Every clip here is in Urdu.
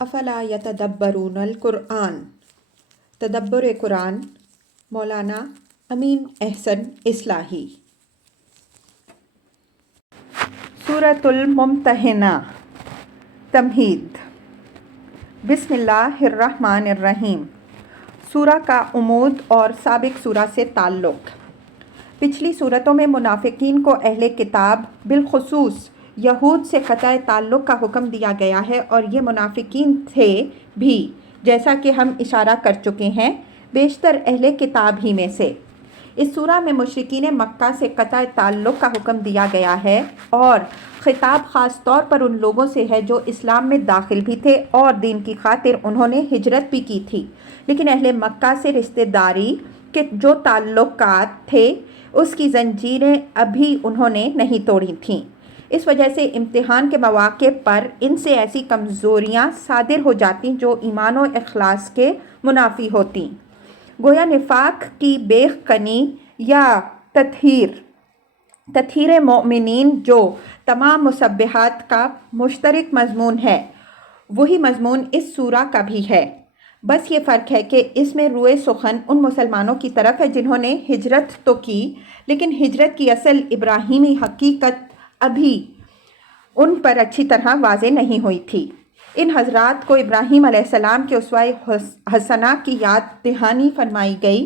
افلا یتدبرون القرآن، تدبر قرآن، مولانا امین احسن اصلاحی۔ سورۃ الممتحنہ، تمہید۔ بسم اللہ الرحمن الرحیم۔ سورہ کا عمود اور سابق سورہ سے تعلق۔ پچھلی صورتوں میں منافقین کو اہل کتاب بالخصوص یہود سے قطع تعلق کا حکم دیا گیا ہے، اور یہ منافقین تھے بھی، جیسا کہ ہم اشارہ کر چکے ہیں، بیشتر اہل کتاب ہی میں سے۔ اس سورہ میں مشرکین مکہ سے قطع تعلق کا حکم دیا گیا ہے، اور خطاب خاص طور پر ان لوگوں سے ہے جو اسلام میں داخل بھی تھے اور دین کی خاطر انہوں نے ہجرت بھی کی تھی، لیکن اہل مکہ سے رشتہ داری کے جو تعلقات تھے اس کی زنجیریں ابھی انہوں نے نہیں توڑی تھیں۔ اس وجہ سے امتحان کے مواقع پر ان سے ایسی کمزوریاں صادر ہو جاتیں جو ایمان و اخلاص کے منافی ہوتیں، گویا نفاق کی بیخ کنی یا تطہیر مومنین، جو تمام مسبحات کا مشترک مضمون ہے، وہی مضمون اس سورہ کا بھی ہے۔ بس یہ فرق ہے کہ اس میں روئے سخن ان مسلمانوں کی طرف ہے جنہوں نے ہجرت تو کی، لیکن ہجرت کی اصل ابراہیمی حقیقت ابھی ان پر اچھی طرح واضح نہیں ہوئی تھی۔ ان حضرات کو ابراہیم علیہ السلام کے اسوہ حسنہ کی یاد دہانی فرمائی گئی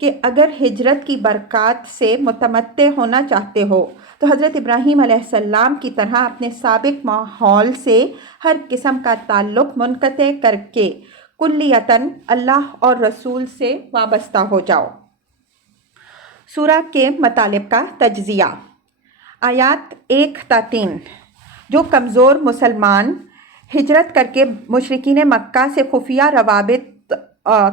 کہ اگر ہجرت کی برکات سے متمتع ہونا چاہتے ہو تو حضرت ابراہیم علیہ السلام کی طرح اپنے سابق ماحول سے ہر قسم کا تعلق منقطع کر کے کلیتاً اللہ اور رسول سے وابستہ ہو جاؤ۔ سورہ کے مطالب کا تجزیہ۔ آیات 1 تا 3۔ جو کمزور مسلمان ہجرت کر کے مشرکین مکہ سے خفیہ روابط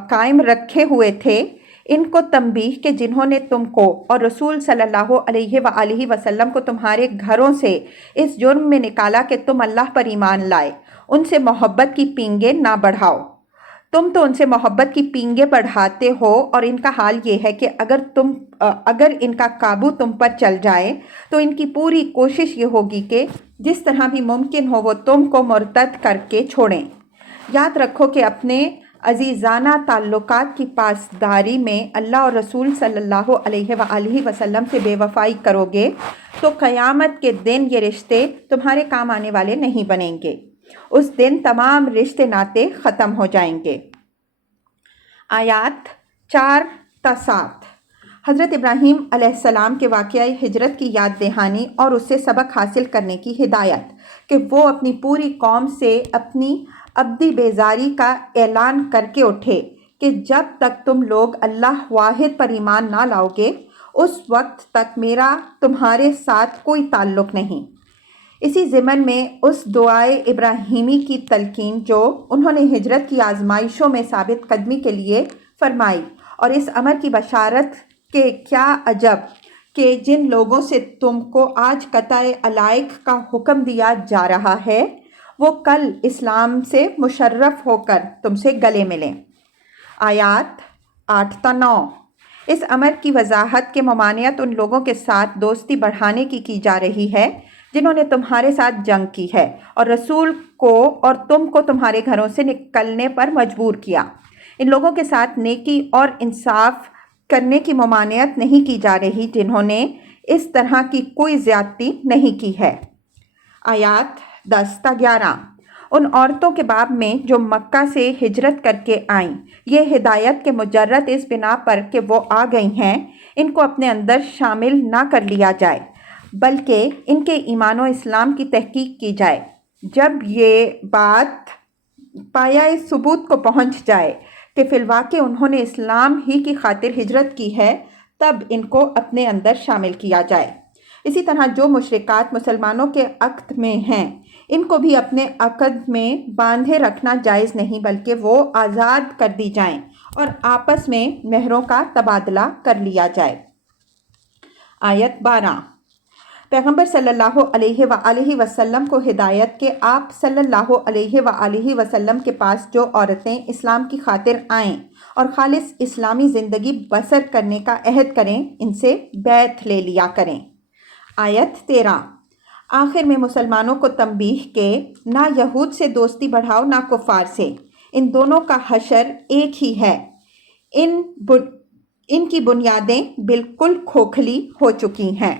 قائم رکھے ہوئے تھے، ان کو تنبیہ کہ جنہوں نے تم کو اور رسول صلی اللہ علیہ وآلہ وسلم کو تمہارے گھروں سے اس جرم میں نکالا کہ تم اللہ پر ایمان لائے، ان سے محبت کی پینگیں نہ بڑھاؤ۔ تم تو ان سے محبت کی پینگیں بڑھاتے ہو، اور ان کا حال یہ ہے کہ اگر ان کا قابو تم پر چل جائے تو ان کی پوری کوشش یہ ہوگی کہ جس طرح بھی ممکن ہو وہ تم کو مرتد کر کے چھوڑیں۔ یاد رکھو کہ اپنے عزیزانہ تعلقات کی پاسداری میں اللہ اور رسول صلی اللہ علیہ وآلہ وسلم سے بے وفائی کرو گے تو قیامت کے دن یہ رشتے تمہارے کام آنے والے نہیں بنیں گے۔ اس دن تمام رشتے ناطے ختم ہو جائیں گے۔ آیات 4 تا 7۔ حضرت ابراہیم علیہ السلام کے واقعہ ہجرت کی یاد دہانی اور اس سے سبق حاصل کرنے کی ہدایت کہ وہ اپنی پوری قوم سے اپنی ابدی بیزاری کا اعلان کر کے اٹھے کہ جب تک تم لوگ اللہ واحد پر ایمان نہ لاؤ گے اس وقت تک میرا تمہارے ساتھ کوئی تعلق نہیں۔ اسی ضمن میں اس دعائے ابراہیمی کی تلقین جو انہوں نے ہجرت کی آزمائشوں میں ثابت قدمی کے لیے فرمائی، اور اس امر کی بشارت کہ کیا عجب کہ جن لوگوں سے تم کو آج قطع علائق کا حکم دیا جا رہا ہے وہ کل اسلام سے مشرف ہو کر تم سے گلے ملیں۔ آیات 8 تا 9۔ اس امر کی وضاحت کے ممانعت ان لوگوں کے ساتھ دوستی بڑھانے کی جا رہی ہے جنہوں نے تمہارے ساتھ جنگ کی ہے اور رسول کو اور تم کو تمہارے گھروں سے نکلنے پر مجبور کیا۔ ان لوگوں کے ساتھ نیکی اور انصاف کرنے کی ممانعت نہیں کی جا رہی جنہوں نے اس طرح کی کوئی زیادتی نہیں کی ہے۔ آیات 10 تا 11۔ ان عورتوں کے باب میں جو مکہ سے ہجرت کر کے آئیں، یہ ہدایت کے مجرد اس بنا پر کہ وہ آ گئی ہیں ان کو اپنے اندر شامل نہ کر لیا جائے، بلکہ ان کے ایمان و اسلام کی تحقیق کی جائے۔ جب یہ بات پایۂ ثبوت کو پہنچ جائے کہ فی الواقع انہوں نے اسلام ہی کی خاطر ہجرت کی ہے، تب ان کو اپنے اندر شامل کیا جائے۔ اسی طرح جو مشرکات مسلمانوں کے عقد میں ہیں ان کو بھی اپنے عقد میں باندھے رکھنا جائز نہیں، بلکہ وہ آزاد کر دی جائیں اور آپس میں مہروں کا تبادلہ کر لیا جائے۔ آیت 12۔ پیغمبر صلی اللہ علیہ وآلہ وسلم کو ہدایت کہ آپ صلی اللہ علیہ وآلہ وسلم کے پاس جو عورتیں اسلام کی خاطر آئیں اور خالص اسلامی زندگی بسر کرنے کا عہد کریں ان سے بیعت لے لیا کریں۔ آیت 13۔ آخر میں مسلمانوں کو تنبیہ کہ نہ یہود سے دوستی بڑھاؤ نہ کفار سے، ان دونوں کا حشر ایک ہی ہے، ان کی بنیادیں بالکل کھوکھلی ہو چکی ہیں۔